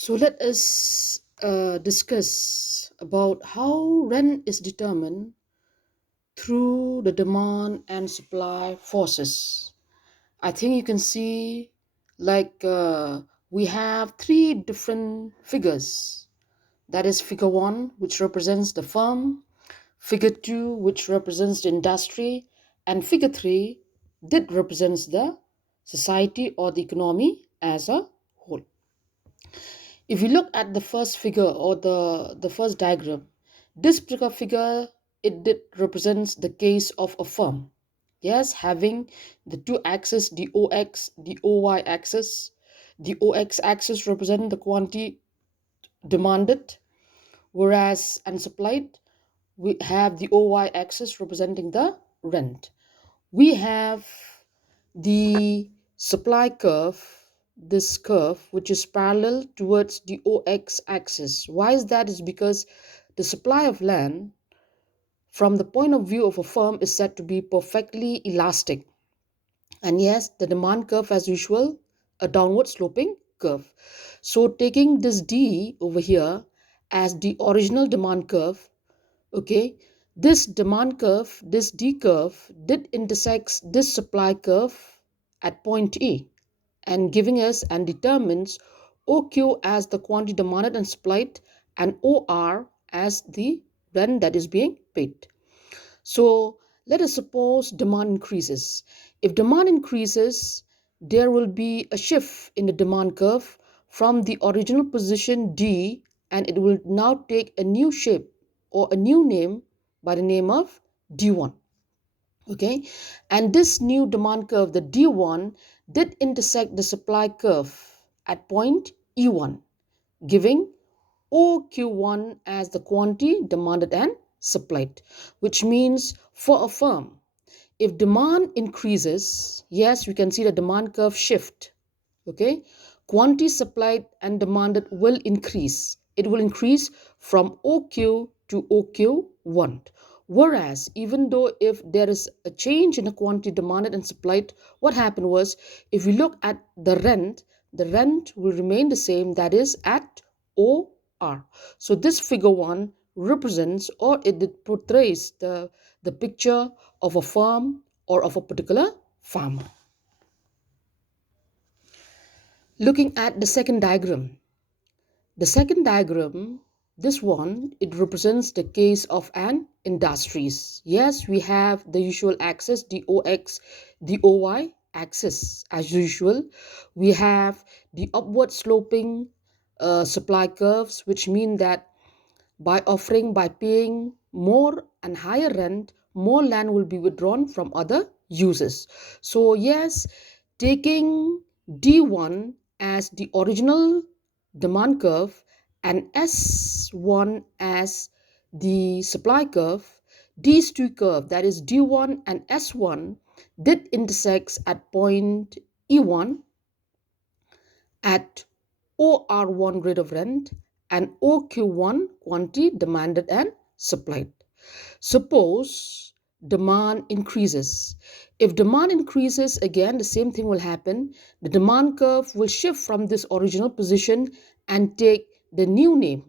So let us discuss about how rent is determined through the demand and supply forces. I think you can see we have three different figures. That is figure one, which represents the firm, figure two, which represents the industry, and figure three that represents the society or the economy as a whole. If you look at the first figure or the first diagram, this particular figure it did represents the case of a firm. Yes, having the two axes, the OX, the OY axis. The OX axis represent the quantity demanded, whereas and supplied, we have the OY axis representing the rent. We have the supply curve, this curve which is parallel towards the OX axis. Why is that? Is because the supply of land from the point of view of a firm is said to be perfectly elastic, and yes, the demand curve as usual, a downward sloping curve. So taking this D over here as the original demand curve, okay, this demand curve, this D curve did intersects this supply curve at point E and giving us and determines OQ as the quantity demanded and supplied and OR as the rent that is being paid. So let us suppose demand increases. If demand increases, there will be a shift in the demand curve from the original position D, and it will now take a new shape or a new name by the name of D1. Okay, and this new demand curve, the D1, did intersect the supply curve at point E1, giving OQ1 as the quantity demanded and supplied, which means for a firm, if demand increases, yes, we can see the demand curve shift. Okay, quantity supplied and demanded will increase. It will increase from OQ to OQ1. Whereas, even though if there is a change in the quantity demanded and supplied, what happened was if we look at the rent will remain the same, that is at OR. So this figure one represents or it portrays the picture of a farm or of a particular farmer. Looking at the second diagram, this one, it represents the case of an industries. Yes, we have the usual axis, the OX, the OY axis as usual. We have the upward sloping supply curves, which mean that by paying more and higher rent, more land will be withdrawn from other users. So yes, taking D1 as the original demand curve and S1 as the supply curve, these two curves, that is D1 and S1, did intersects at point E1 at OR1 rate of rent and OQ1 quantity demanded and supplied. Suppose demand increases. If demand increases, again, the same thing will happen. The demand curve will shift from this original position and take the new name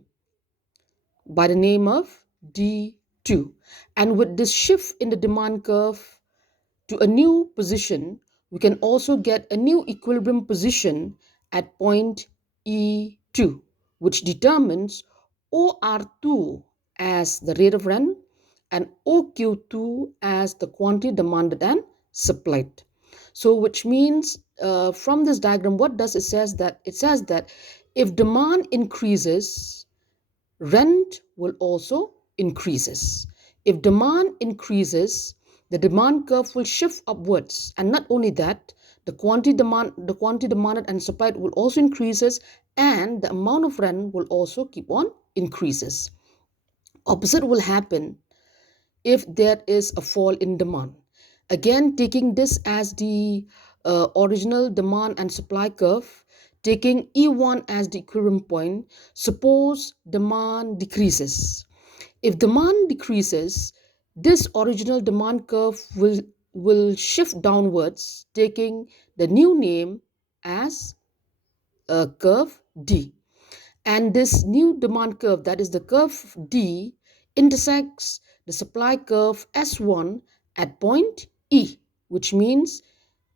by the name of D2. And with this shift in the demand curve to a new position, we can also get a new equilibrium position at point E2, which determines OR2 as the rate of rent and OQ2 as the quantity demanded and supplied. So, which means from this diagram, what does it says that it says that if demand increases, rent will also increases. If demand increases, the demand curve will shift upwards, and not only that, the quantity demanded and supplied will also increases, and the amount of rent will also keep on increases. Opposite will happen if there is a fall in demand. Again, taking this as the original demand and supply curve, taking E1 as the equilibrium point, suppose demand decreases. If demand decreases, this original demand curve will shift downwards, taking the new name as curve D. And this new demand curve, that is the curve D, intersects the supply curve S1 at point E, which means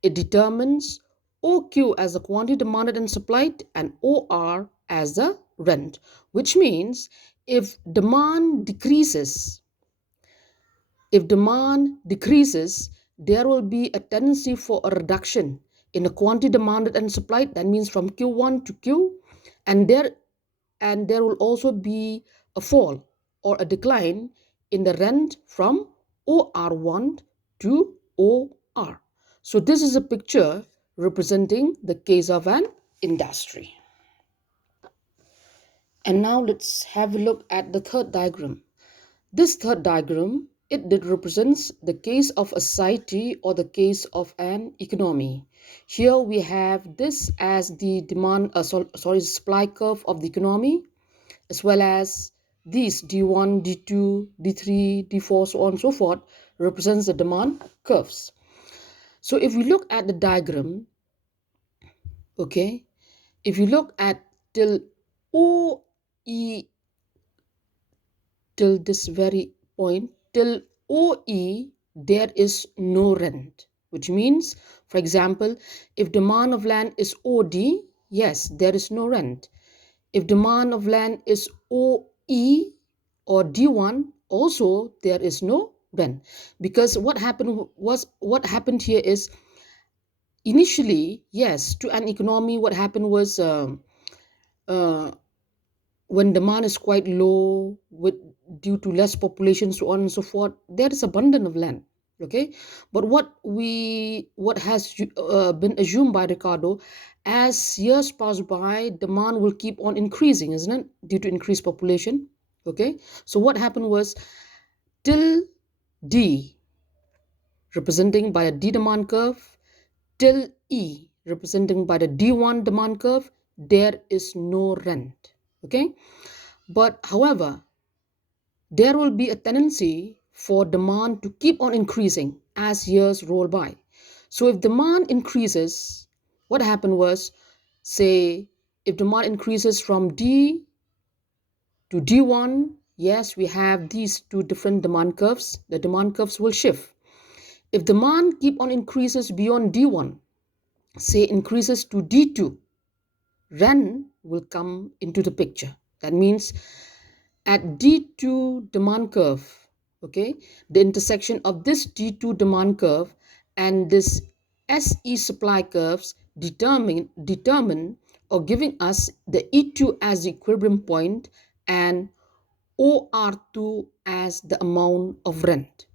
it determines OQ as the quantity demanded and supplied and OR as the rent, which means if demand decreases, if demand decreases, there will be a tendency for a reduction in the quantity demanded and supplied. That means from Q1 to Q, and there will also be a fall or a decline in the rent from OR1 to OR. So this is a picture representing the case of an industry. And now let's have a look at the third diagram. This third diagram, it represents the case of a society or the case of an economy. Here we have this as the supply curve of the economy, as well as these D1, D2, D3, D4, so on and so forth, represents the demand curves. So if we look at the diagram, okay, if you look at till OE, till this very point, till OE, there is no rent, which means, for example, if demand of land is OD, yes, there is no rent. If demand of land is OE or D1, also there is no rent. Because what happened here is, initially, yes, to an economy, what happened was, uh, when demand is quite low with due to less population, so on and so forth, there is abundance of land. Okay, but what has been assumed by Ricardo, as years pass by, demand will keep on increasing, isn't it, due to increased population. Okay, so what happened was, till D, representing by a D demand curve, till E, representing by the D1 demand curve, there is no rent. Okay, but however, there will be a tendency for demand to keep on increasing as years roll by. So if demand increases, what happened was, say, if demand increases from D to D1, yes, we have these two different demand curves. The demand curves will shift. If demand keep on increases beyond D1, say increases to D2, rent will come into the picture. That means at D2 demand curve, okay, the intersection of this D2 demand curve and this SE supply curves determine or giving us the E2 as the equilibrium point and OR2 as the amount of rent.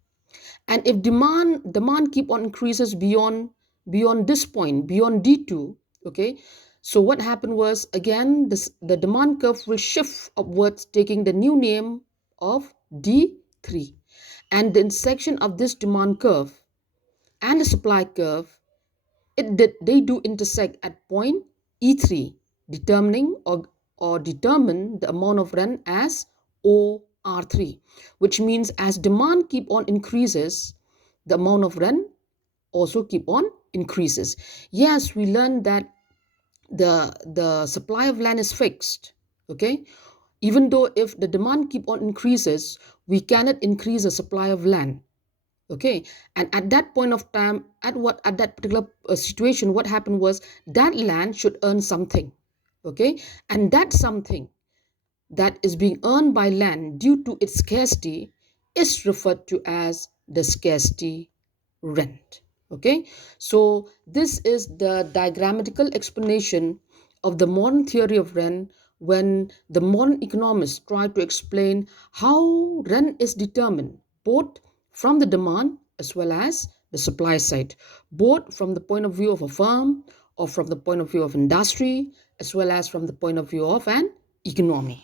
And if demand keep on increases beyond this point, beyond D2, okay, so what happened was, again, the demand curve will shift upwards, taking the new name of D3. And the intersection of this demand curve and the supply curve, they do intersect at point E3, determining or determine the amount of rent as OR3, which means as demand keep on increases, the amount of rent also keep on increases. Yes, we learned that the supply of land is fixed. Okay, even though if the demand keep on increases, we cannot increase the supply of land. Okay, and at that point of time, at that particular situation, what happened was that land should earn something. Okay, and that something that is being earned by land due to its scarcity is referred to as the scarcity rent. Okay, so this is the diagrammatical explanation of the modern theory of rent, when the modern economists try to explain how rent is determined both from the demand as well as the supply side, both from the point of view of a firm or from the point of view of industry as well as from the point of view of an economy.